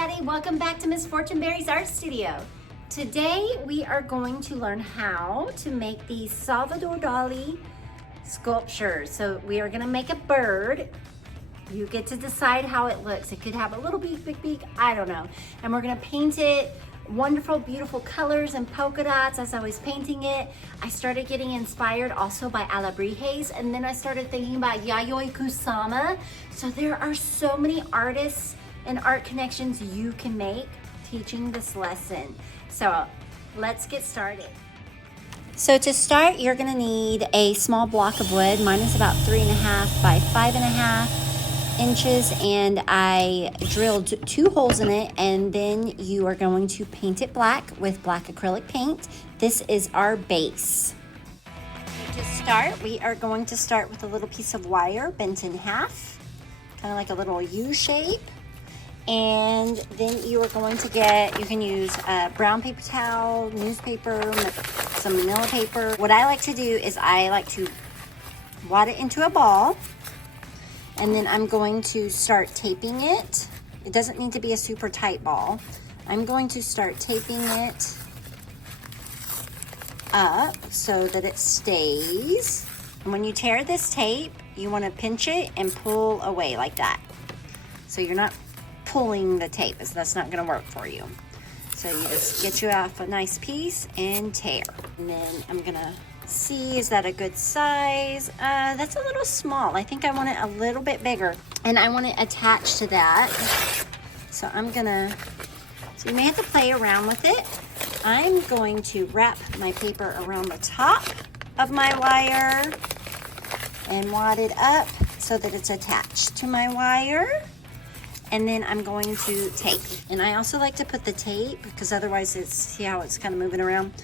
everybody, welcome back to Miss Fortune Berry's Art Studio. Today we are going to learn how to make these Salvador Dali sculptures. So we are going to make a bird. You get to decide how it looks. It could have a little beak, big beak, I don't know. And we're going to paint it wonderful, beautiful colors and polka dots. As I was painting it, I started getting inspired also by Alabrijes, and then I started thinking about Yayoi Kusama. So there are so many artists and art connections you can make teaching this lesson. So let's get started. So to start, you're gonna need a small block of wood. Mine is about 3.5 by 5.5 inches, and I drilled 2 holes in it, and then you are going to paint it black with black acrylic paint. This is our base. To start, we are going to start with a little piece of wire bent in half, kind of like a little U shape. And then you are going to you can use brown paper towel, newspaper, some manila paper. What I like to do is I like to wad it into a ball, and then I'm going to start taping it. It doesn't need to be a super tight ball. I'm going to start taping it up so that it stays. And when you tear this tape, you want to pinch it and pull away like that. So you're not pulling the tape, as that's not going to work for you. So you just get you off a nice piece and tear. And then I'm going to see, is that a good size? That's a little small. I think I want it a little bit bigger, and I want it attached to that. So so you may have to play around with it. I'm going to wrap my paper around the top of my wire and wad it up so that it's attached to my wire. And then I'm going to tape. And I also like to put the tape, because otherwise see how it's kind of moving around?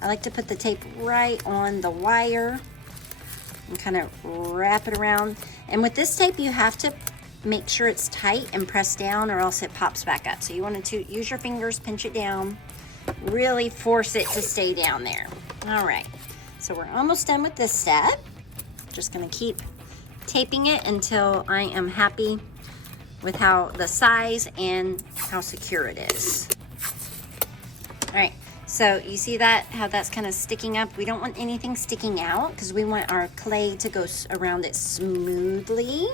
I like to put the tape right on the wire and kind of wrap it around. And with this tape, you have to make sure it's tight and press down, or else it pops back up. So you want to use your fingers, pinch it down, really force it to stay down there. All right, so we're almost done with this step. Just gonna keep taping it until I am happy with how the size and how secure it is. All right, so you see that, how that's kind of sticking up? We don't want anything sticking out, because we want our clay to go around it smoothly.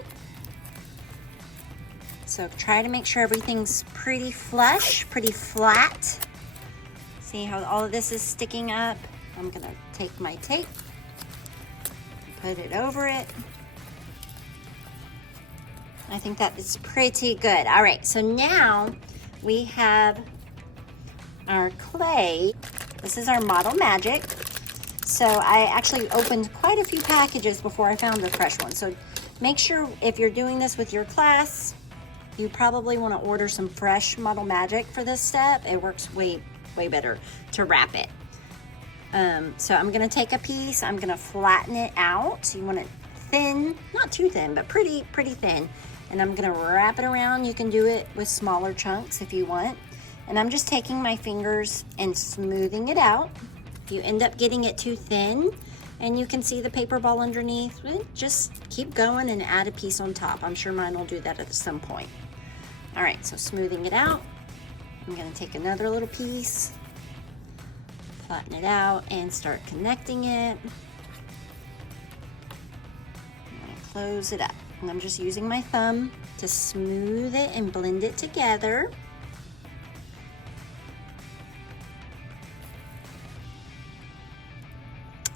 So try to make sure everything's pretty flush, pretty flat. See how all of this is sticking up? I'm gonna take my tape, put it over it. I think that is pretty good. All right, so now we have our clay. This is our Model Magic. So I actually opened quite a few packages before I found a fresh one. So make sure if you're doing this with your class, you probably want to order some fresh Model Magic for this step. It works way better to wrap it. So I'm gonna take a piece, I'm gonna flatten it out. So you want it thin, not too thin, but pretty thin. And I'm gonna wrap it around. You can do it with smaller chunks if you want. And I'm just taking my fingers and smoothing it out. If you end up getting it too thin and you can see the paper ball underneath, just keep going and add a piece on top. I'm sure mine will do that at some point. All right, so smoothing it out. I'm gonna take another little piece, flatten it out, and start connecting it. I'm gonna close it up. And I'm just using my thumb to smooth it and blend it together.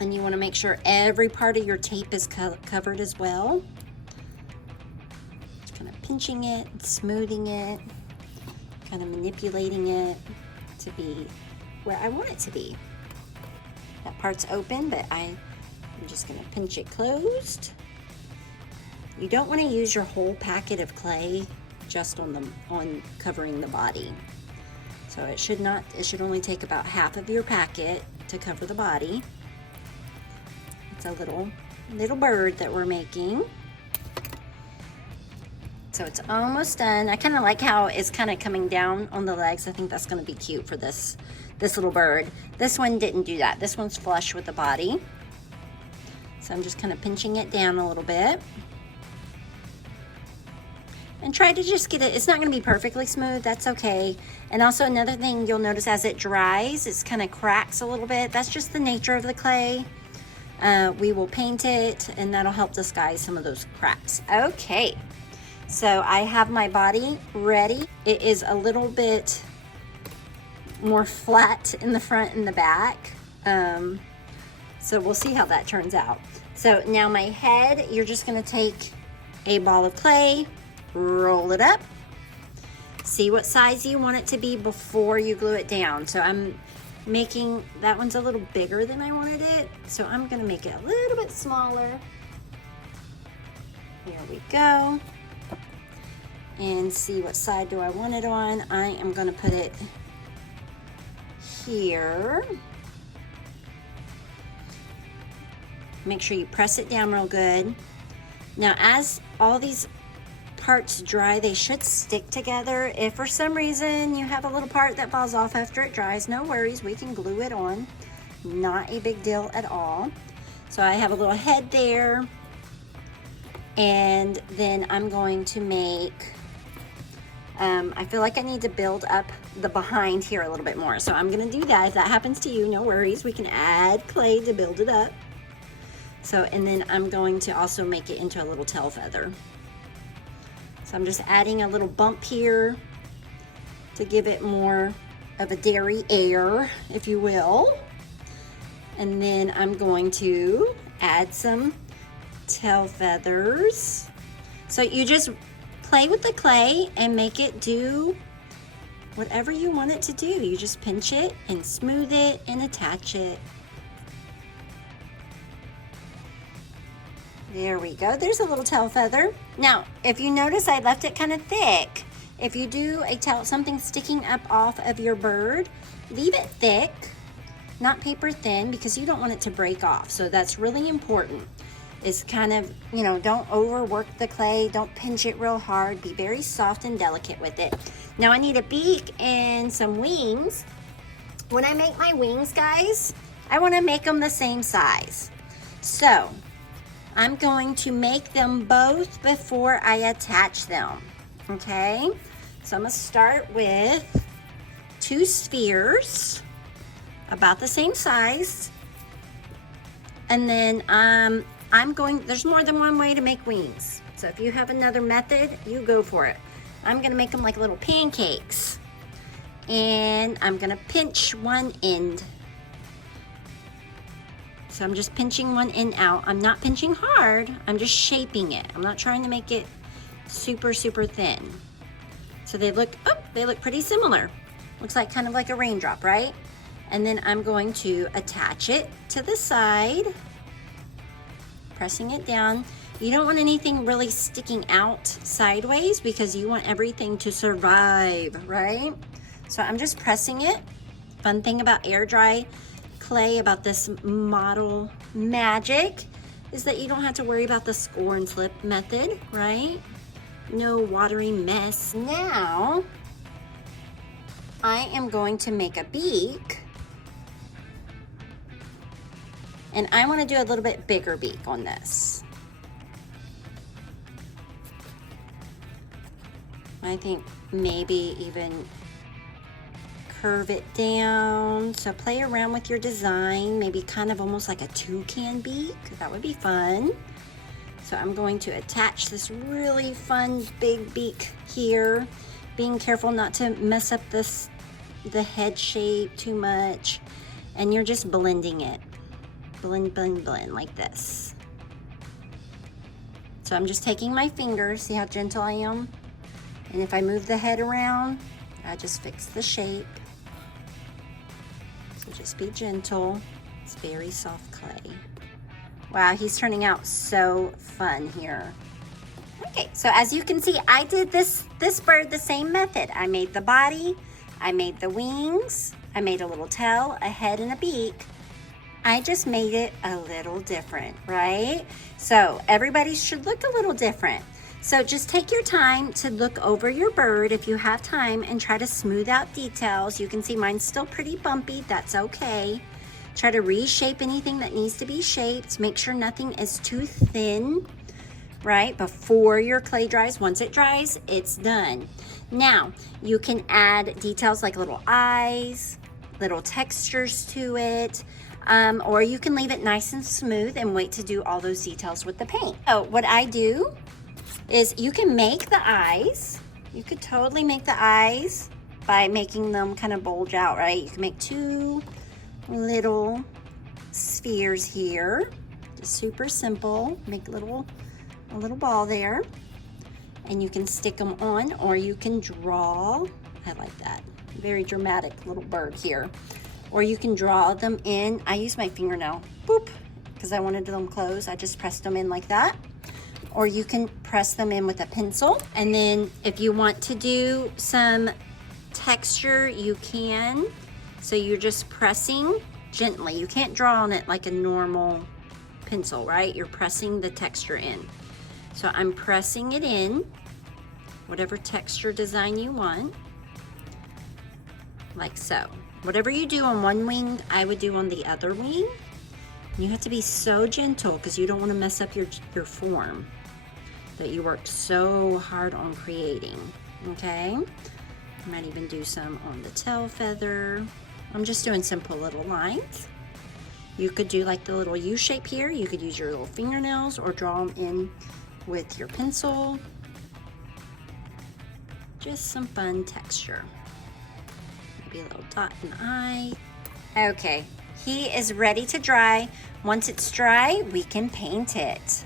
And you want to make sure every part of your tape is covered as well. Just kind of pinching it, smoothing it, kind of manipulating it to be where I want it to be. That part's open, but I'm just going to pinch it closed. You don't want to use your whole packet of clay just on covering the body. So it should only take about half of your packet to cover the body. It's a little bird that we're making. So it's almost done. I kind of like how it's kind of coming down on the legs. I think that's going to be cute for this little bird. This one didn't do that. This one's flush with the body. So I'm just kind of pinching it down a little bit. And try to just get it, it's not gonna be perfectly smooth, that's okay. And also another thing you'll notice as it dries, it's kind of cracks a little bit. That's just the nature of the clay. We will paint it and that'll help disguise some of those cracks. Okay, so I have my body ready. It is a little bit more flat in the front and the back. So we'll see how that turns out. So now my head, you're just gonna take a ball of clay, roll it up, see what size you want it to be before you glue it down. So I'm making, that one's a little bigger than I wanted it, so I'm gonna make it a little bit smaller. There we go. And see what side do I want it on. I am gonna put it here. Make sure you press it down real good. Now as all these parts dry, they should stick together. If for some reason you have a little part that falls off after it dries, no worries, we can glue it on. Not a big deal at all. So I have a little head there, and then I'm going to make, I feel like I need to build up the behind here a little bit more. So I'm gonna do that. If that happens to you, no worries, we can add clay to build it up. So, and then I'm going to also make it into a little tail feather. So I'm just adding a little bump here to give it more of a dairy air, if you will. And then I'm going to add some tail feathers. So you just play with the clay and make it do whatever you want it to do. You just pinch it and smooth it and attach it. There we go, there's a little tail feather. Now, if you notice I left it kind of thick. If you do a tail, something sticking up off of your bird, leave it thick, not paper thin, because you don't want it to break off. So that's really important. Is kind of, you know, don't overwork the clay, don't pinch it real hard, be very soft and delicate with it. Now I need a beak and some wings. When I make my wings, guys, I wanna make them the same size. So, I'm going to make them both before I attach them, okay? So I'm gonna start with 2 spheres, about the same size. And then there's more than one way to make wings. So if you have another method, you go for it. I'm gonna make them like little pancakes. And I'm gonna pinch one end. So I'm just pinching one end out. I'm not pinching hard, I'm just shaping it. I'm not trying to make it super, super thin. So they look pretty similar. Looks like kind of like a raindrop, right? And then I'm going to attach it to the side, pressing it down. You don't want anything really sticking out sideways because you want everything to survive, right? So I'm just pressing it. Fun thing about air dry clay, about this model magic, is that you don't have to worry about the score and slip method, right? No watery mess. Now, I am going to make a beak, and I want to do a little bit bigger beak on this. I think maybe even curve it down. So play around with your design, maybe kind of almost like a toucan beak. That would be fun. So I'm going to attach this really fun big beak here, being careful not to mess up the head shape too much. And you're just blending it. Blend, blend, blend like this. So I'm just taking my fingers, see how gentle I am? And if I move the head around, I just fix the shape. So just be gentle. It's very soft clay. Wow, he's turning out so fun here. Okay, so as you can see, I did this bird the same method. I made the body, I made the wings, I made a little tail, a head, and a beak. I just made it a little different, right? So everybody should look a little different. So just take your time to look over your bird if you have time and try to smooth out details. You can see mine's still pretty bumpy, that's okay. Try to reshape anything that needs to be shaped. Make sure nothing is too thin right? Before your clay dries. Once it dries, it's done. Now, you can add details like little eyes, little textures to it, or you can leave it nice and smooth and wait to do all those details with the paint. So what I do is you can make the eyes. You could totally make the eyes by making them kind of bulge out, right? You can make 2 little spheres here. Just super simple. Make a little ball there. And you can stick them on, or you can draw. I like that. Very dramatic little bird here. Or you can draw them in. I use my fingernail, boop, because I wanted them closed. I just pressed them in like that. Or you can press them in with a pencil. And then if you want to do some texture, you can. So you're just pressing gently. You can't draw on it like a normal pencil, right? You're pressing the texture in. So I'm pressing it in, whatever texture design you want, like so. Whatever you do on one wing, I would do on the other wing. You have to be so gentle because you don't want to mess up your form that you worked so hard on creating, okay? I might even do some on the tail feather. I'm just doing simple little lines. You could do like the little U shape here. You could use your little fingernails or draw them in with your pencil. Just some fun texture. Maybe a little dot in the eye. Okay, he is ready to dry. Once it's dry, we can paint it.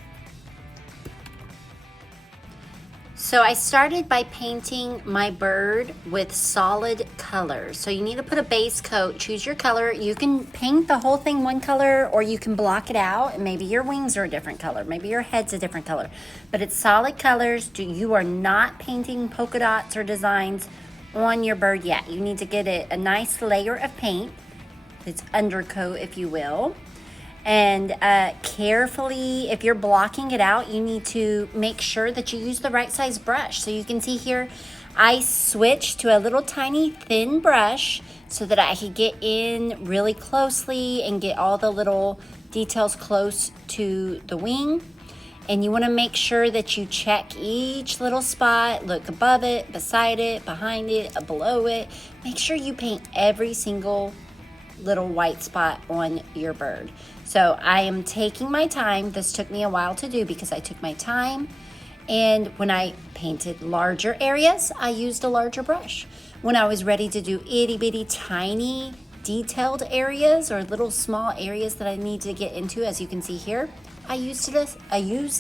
So I started by painting my bird with solid colors. So you need to put a base coat, choose your color. You can paint the whole thing one color, or you can block it out, and maybe your wings are a different color, maybe your head's a different color, but it's solid colors. You are not painting polka dots or designs on your bird yet. You need to get it a nice layer of paint, its undercoat, if you will. And carefully, if you're blocking it out, you need to make sure that you use the right size brush. So you can see here, I switched to a little tiny thin brush so that I could get in really closely and get all the little details close to the wing. And you want to make sure that you check each little spot, look above it, beside it, behind it, below it. Make sure you paint every single little white spot on your bird. So I am taking my time. This took me a while to do because I took my time. And when I painted larger areas, I used a larger brush. When I was ready to do itty bitty tiny detailed areas or little small areas that I need to get into, as you can see here, I used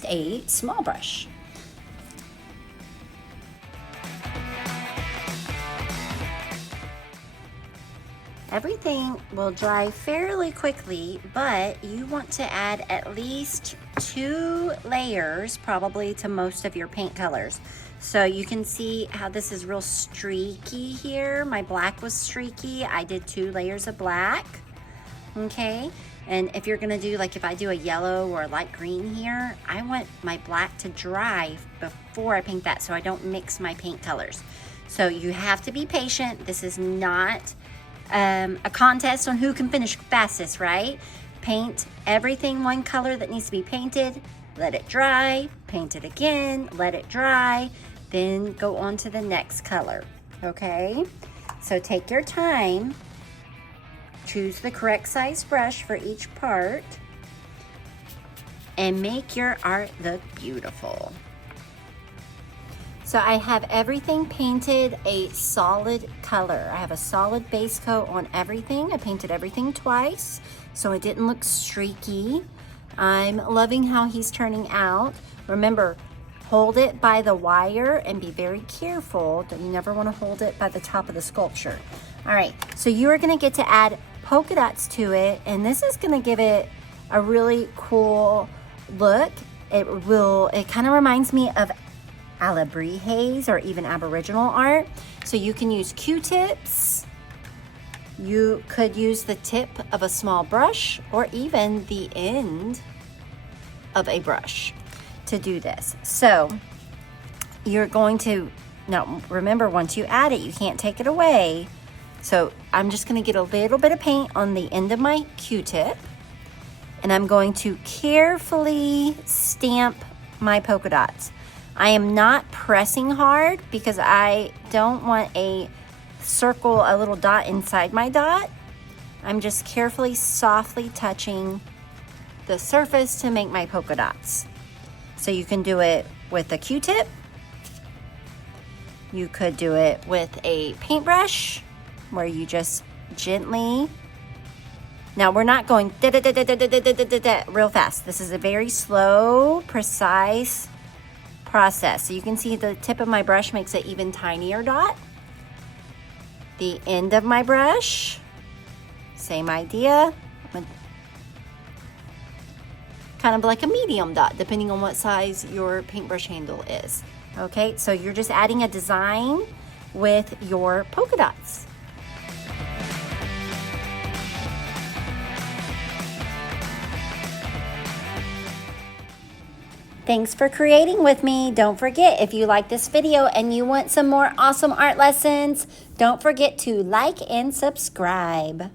a small brush. Everything will dry fairly quickly, but you want to add at least 2 layers probably to most of your paint colors. So you can see how this is real streaky here. My black was streaky. I did 2 layers of black, okay? And if you're gonna do, like if I do a yellow or a light green here, I want my black to dry before I paint that so I don't mix my paint colors. So you have to be patient. This is not a contest on who can finish fastest, right? Paint everything one color that needs to be painted, let it dry, paint it again, let it dry, then go on to the next color, okay? So take your time, choose the correct size brush for each part, and make your art look beautiful. So I have everything painted a solid color. I have a solid base coat on everything. I painted everything twice, so it didn't look streaky. I'm loving how he's turning out. Remember, hold it by the wire and be very careful. You never want to hold it by the top of the sculpture. All right, so you are gonna get to add polka dots to it, and this is gonna give it a really cool look. It kind of reminds me of Alabrijes or even Aboriginal art. So you can use Q-tips, you could use the tip of a small brush or even the end of a brush to do this. So you're going to, now remember, once you add it, you can't take it away. So I'm just gonna get a little bit of paint on the end of my Q-tip, and I'm going to carefully stamp my polka dots. I am not pressing hard because I don't want a circle, a little dot inside my dot. I'm just carefully, softly touching the surface to make my polka dots. So you can do it with a Q-tip. You could do it with a paintbrush where you just gently. Now we're not going real fast. This is a very slow, precise process. So you can see the tip of my brush makes an even tinier dot. The end of my brush, same idea. Kind of like a medium dot, depending on what size your paintbrush handle is. Okay, so you're just adding a design with your polka dots. Thanks for creating with me. Don't forget, if you like this video and you want some more awesome art lessons, don't forget to like and subscribe.